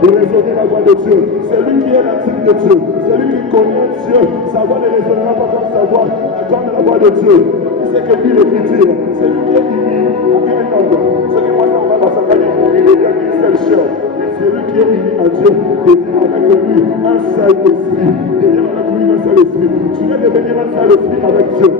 et résonner la voix de Dieu. Celui qui est l'intime de Dieu, celui qui connaît Dieu, sa voix ne résonnera pas comme sa voix, comme la voix de Dieu. C'est que lui l'écriture, c'est lui qui est uni avec un homme. Ce qui moi, on va s'engager pour lui, il y a une seule chair. Celui qui est uni à Dieu, devient avec lui un seul esprit. Devient avec lui un seul esprit. Tu viens devenir un seul esprit avec Dieu.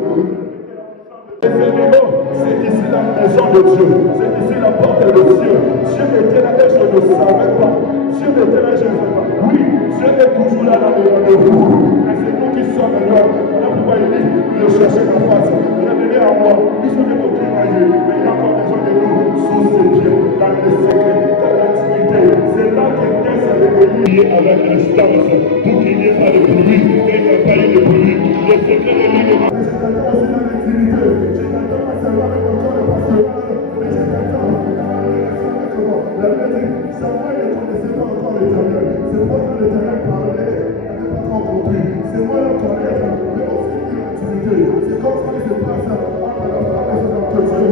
Les ennemis, c'est ici la maison de Dieu. C'est ici la porte de Dieu. Dieu était là et je ne savais pas. Dieu était là et je ne savais pas. Oui, Dieu est toujours là dans le rendez-vous. Mais c'est nous qui sommes là. Voilà pourquoi il dit, ne cherchez pas face. Revenez à moi. Nous sommes des coquilles maillés. Mais il y a encore besoin de nous sous ses pieds, dans les secrets, dans l'intimité. C'est là que naissent les reliés avec l'instance. Pour qu'il n'y ait pas de bruit. Et il n'y a pas eu de bruit. Les secrets de l'île. C'est comme ça que se passe entre la femme et son